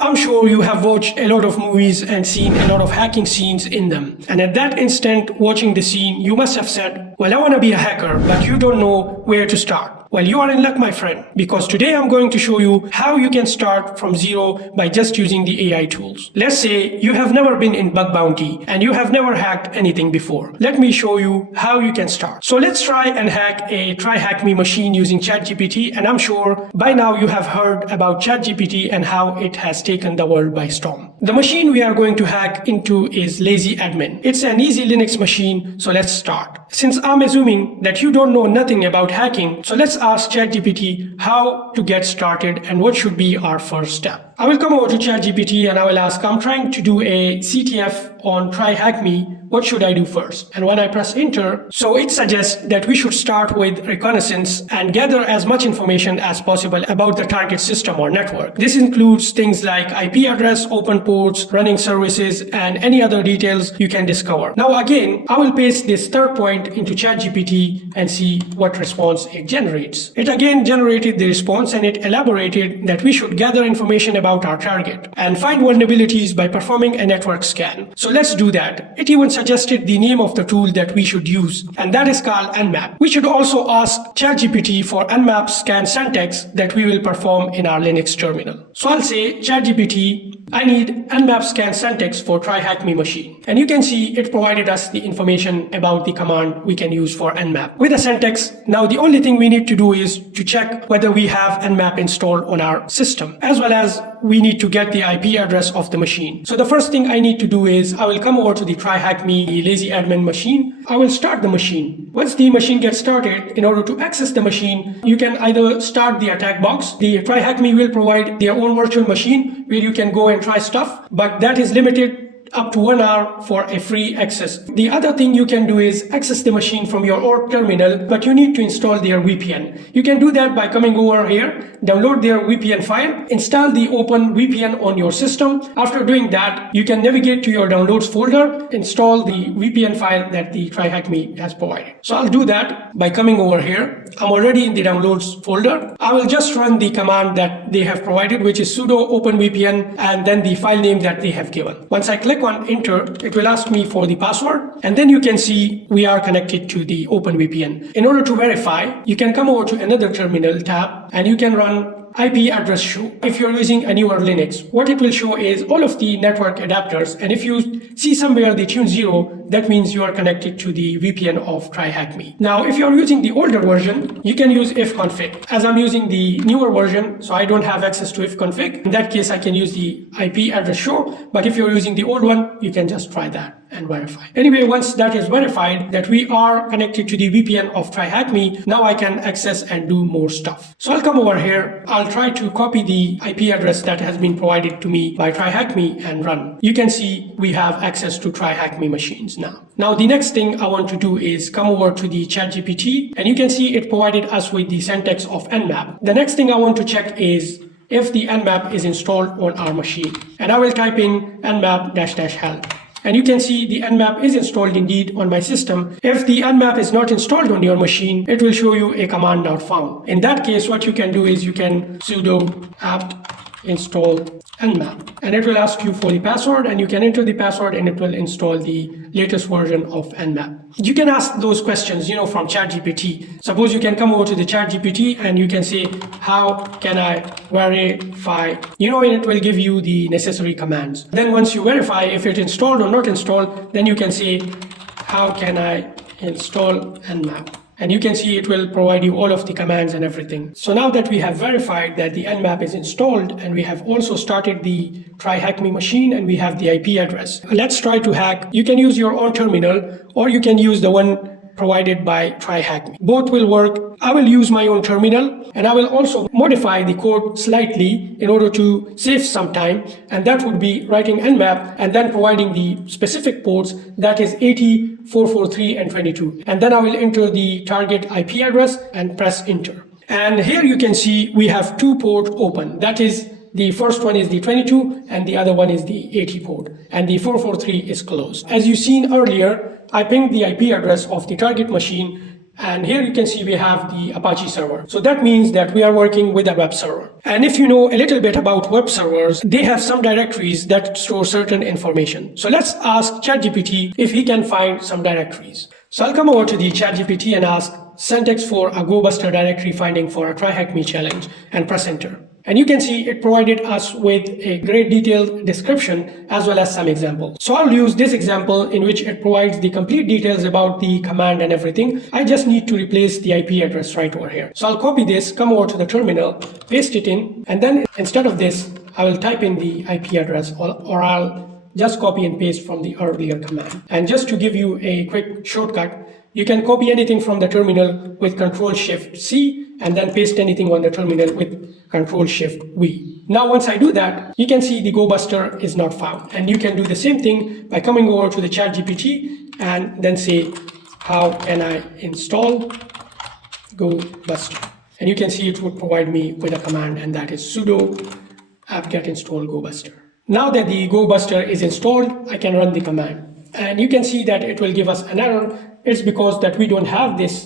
I'm sure you have watched a lot of movies and seen a lot of hacking scenes in them. And at that instant, watching the scene, you must have said, well, I want to be a hacker, but you don't know where to start. Well, you are in luck, my friend, because today I'm going to show you how you can start from zero by just using the AI tools. Let's say you have never been in bug bounty and you have never hacked anything before. Let me show you how you can start. So let's try and hack a TryHackMe machine using ChatGPT, and I'm sure by now you have heard about ChatGPT and how it has taken the world by storm. The machine we are going to hack into is Lazy Admin. It's an easy Linux machine, so let's start. Since I'm assuming that you don't know nothing about hacking, so let's ask ChatGPT how to get started and what should be our first step. I will come over to ChatGPT and I will ask, I'm trying to do a CTF on TryHackMe. What should I do first? And when I press enter, so it suggests that we should start with reconnaissance and gather as much information as possible about the target system or network. This includes things like IP address, open ports, running services, and any other details you can discover. Now again, I will paste this third point into ChatGPT and see what response it generates. It again generated the response and it elaborated that we should gather information about our target and find vulnerabilities by performing a network scan. So let's do that. It even suggested the name of the tool that we should use, and that is called Nmap. We should also ask ChatGPT for Nmap scan syntax that we will perform in our Linux terminal. So I'll say, ChatGPT, I need Nmap scan syntax for TryHackMe machine. And you can see it provided us the information about the command we can use for Nmap. With the syntax, now the only thing we need to do is to check whether we have Nmap installed on our system, as well as we need to get the IP address of the machine. So the first thing I need to do is I will come over to the TryHackMe Lazy Admin machine. I will start the machine. Once the machine gets started, in order to access the machine, you can either start the attack box. The TryHackMe will provide their own virtual machine where you can go and try stuff, but that is limited up to 1 hour for a free access. The other thing you can do is access the machine from your own terminal, but you need to install their VPN. You can do that by coming over here, download their VPN file, install the openvpn on your system. After doing that, you can navigate to your downloads folder, install the VPN file that the TryHackMe has provided. So I'll do that by coming over here. I'm already in the downloads folder. I will just run the command that they have provided, which is sudo openvpn and then the file name that they have given. Once I click on enter, it will ask me for the password, and then you can see we are connected to the OpenVPN. In order to verify, you can come over to another terminal tab and you can run IP address show. If you're using a newer Linux, what it will show is all of the network adapters, and if you see somewhere the tune 0, that means you are connected to the VPN of TryHackMe. Now, if you're using the older version, you can use ifconfig. As I'm using the newer version, so I don't have access to ifconfig, in that case I can use the IP address show, but if you're using the old one, you can just try that and verify. Anyway, once that is verified that we are connected to the VPN of TryHackMe, now I can access and do more stuff. So I'll come over here, I'll try to copy the IP address that has been provided to me by TryHackMe and run. You can see we have access to TryHackMe machines now. Now the next thing I want to do is come over to the ChatGPT, and you can see it provided us with the syntax of Nmap. The next thing I want to check is if the Nmap is installed on our machine. And I will type in nmap --help. And you can see the Nmap is installed indeed on my system. If the Nmap is not installed on your machine, it will show you a command not found. In that case, what you can do is you can sudo apt install Nmap, and it will ask you for the password, and you can enter the password and it will install the latest version of Nmap. You can ask those questions, from ChatGPT. Suppose you can come over to the ChatGPT and you can say, how can I verify? And it will give you the necessary commands. Then once you verify if it's installed or not installed, then you can say, how can I install Nmap? And you can see it will provide you all of the commands and everything. So now that we have verified that the Nmap is installed and we have also started the TryHackMe machine and we have the IP address, let's try to hack. You can use your own terminal or you can use the one provided by TryHackMe. Both will work. I will use my own terminal and I will also modify the code slightly in order to save some time, and that would be writing Nmap and then providing the specific ports, that is 80, 443 and 22. And then I will enter the target IP address and press enter. And here you can see we have 2 ports open. That is, the first one is the 22 and the other one is the 80 port, and the 443 is closed. As you seen earlier, I pinged the IP address of the target machine And here you can see we have the Apache server. So that means that we are working with a web server. And if you know a little bit about web servers, they have some directories that store certain information. So let's ask ChatGPT if he can find some directories. So I'll come over to the ChatGPT and ask syntax for a GoBuster directory finding for a TryHackMe challenge and press enter. And you can see it provided us with a great detailed description as well as some examples. So I'll use this example in which it provides the complete details about the command and everything. I just need to replace the IP address right over here. So I'll copy this, come over to the terminal, paste it in, and then instead of this, I will type in the IP address or I'll just copy and paste from the earlier command. And just to give you a quick shortcut, you can copy anything from the terminal with Ctrl-Shift-C and then paste anything on the terminal with Ctrl-Shift-V. Now once I do that, you can see the GoBuster is not found. And you can do the same thing by coming over to the ChatGPT and then say, how can I install GoBuster? And you can see it would provide me with a command, and that is sudo apt-get install GoBuster. Now that the GoBuster is installed, I can run the command. And you can see that it will give us an error. It's because that we don't have this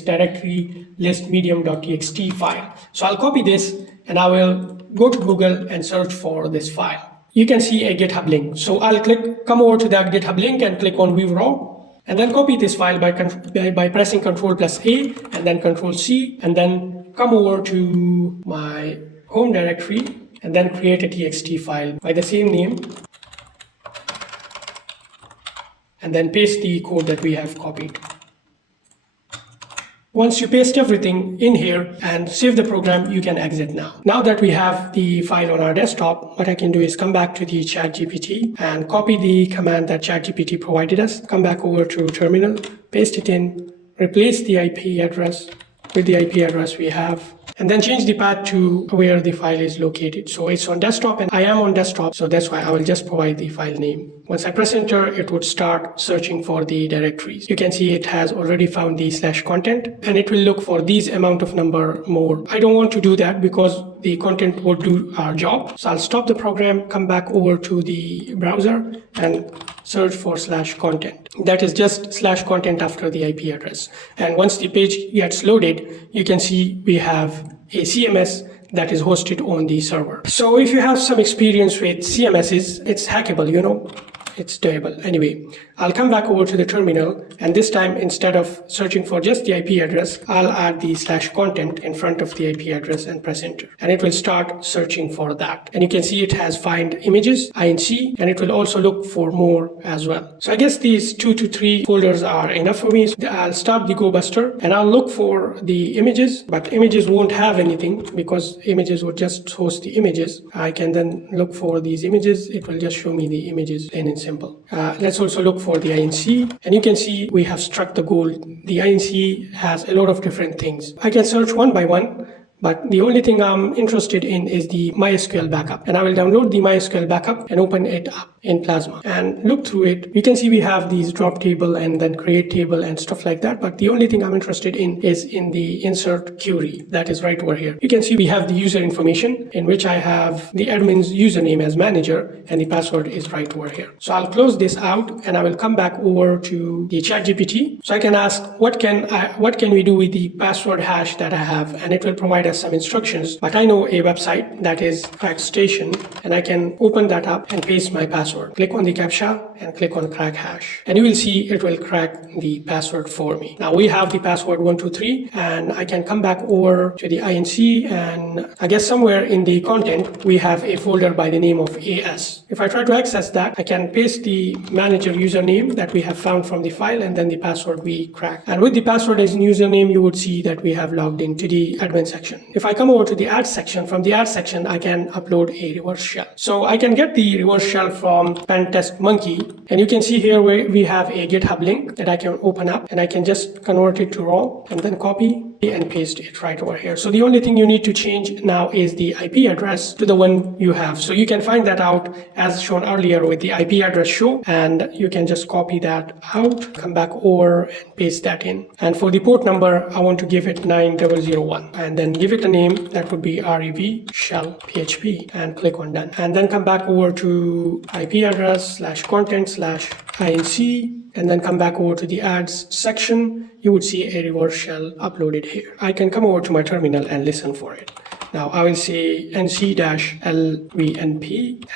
directory list medium.txt file. So I'll copy this and I will go to Google and search for this file. You can see a GitHub link. So I'll come over to that GitHub link and click on view raw, and then copy this file by pressing Ctrl+A and then Ctrl+C, and then come over to my home directory and then create a txt file by the same name, and then paste the code that we have copied. Once you paste everything in here and save the program, you can exit now. Now that we have the file on our desktop, what I can do is come back to the ChatGPT and copy the command that ChatGPT provided us, come back over to terminal, paste it in, replace the IP address with the IP address we have, and then change the path to where the file is located. So it's on desktop and I am on desktop, so that's why I will just provide the file name. Once I press enter, it would start searching for the directories. You can see it has already found the /content and it will look for these amount of number more. I don't want to do that because the content would do our job. So I'll stop the program, come back over to the browser and search for /content. That is just /content after the IP address. And once the page gets loaded, you can see we have a CMS that is hosted on the server. So if you have some experience with CMSs, it's hackable, you know. It's doable. Anyway, I'll come back over to the terminal, and this time instead of searching for just the IP address, I'll add the /content in front of the IP address and press enter. And it will start searching for that. And you can see it has find images, INC, and it will also look for more as well. So I guess these 2 to 3 folders are enough for me. So I'll start the GoBuster and I'll look for the images, but images won't have anything because images would just host the images. I can then look for these images. It will just show me the images plain and simple. Let's also look for the INC, and you can see we have struck the goal. The INC has a lot of different things. I can search one by one, but the only thing I'm interested in is the MySQL backup, and I will download the MySQL backup and open it up in Plasma and look through it. You can see we have these drop table and then create table and stuff like that, but the only thing I'm interested in is in the insert query that is right over here. You can see we have the user information in which I have the admin's username as manager and the password is right over here. So I'll close this out and I will come back over to the ChatGPT. So I can ask what can we do with the password hash that I have, and it will provide us some instructions. But I know a website that is Crackstation, and I can open that up and paste my password. Click on the CAPTCHA and click on crack hash, and you will see it will crack the password for me. Now we have the password 123, and I can come back over to the INC, and I guess somewhere in the content we have a folder by the name of AS. If I try to access that, I can paste the manager username that we have found from the file and then the password we cracked. And with the password as username, you would see that we have logged into the admin section. If I come over to the add section, from the add section I can upload a reverse shell. So I can get the reverse shell from Pentest Monkey, and you can see here we have a GitHub link that I can open up, and I can just convert it to raw and then copy and paste it right over here. So the only thing you need to change now is the IP address to the one you have. So you can find that out as shown earlier with the IP address show, and you can just copy that out, come back over and paste that in. And for the port number, I want to give it 9001 and then give it a name that would be rev shell php and click on done. And then come back over to IP address /content inc, and then come back over to the ads section, you would see a reverse shell uploaded here. I can come over to my terminal and listen for it. Now I will say nc-lvnp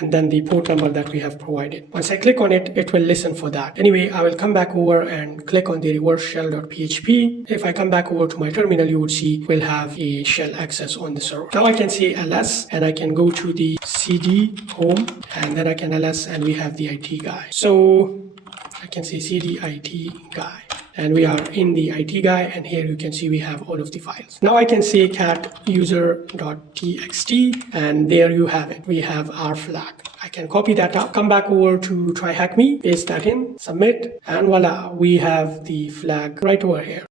and then the port number that we have provided. Once I click on it, it will listen for that. Anyway, I will come back over and click on the reverse shell.php. If I come back over to my terminal, you would see we'll have a shell access on the server. Now I can say ls and I can go to the cd home and then I can ls and we have the IT guy. So I can say cd IT guy. And we are in the IT guy, and here you can see we have all of the files. Now I can say cat user.txt, and there you have it. We have our flag. I can copy that up, come back over to TryHackMe, paste that in, submit, and voila, we have the flag right over here.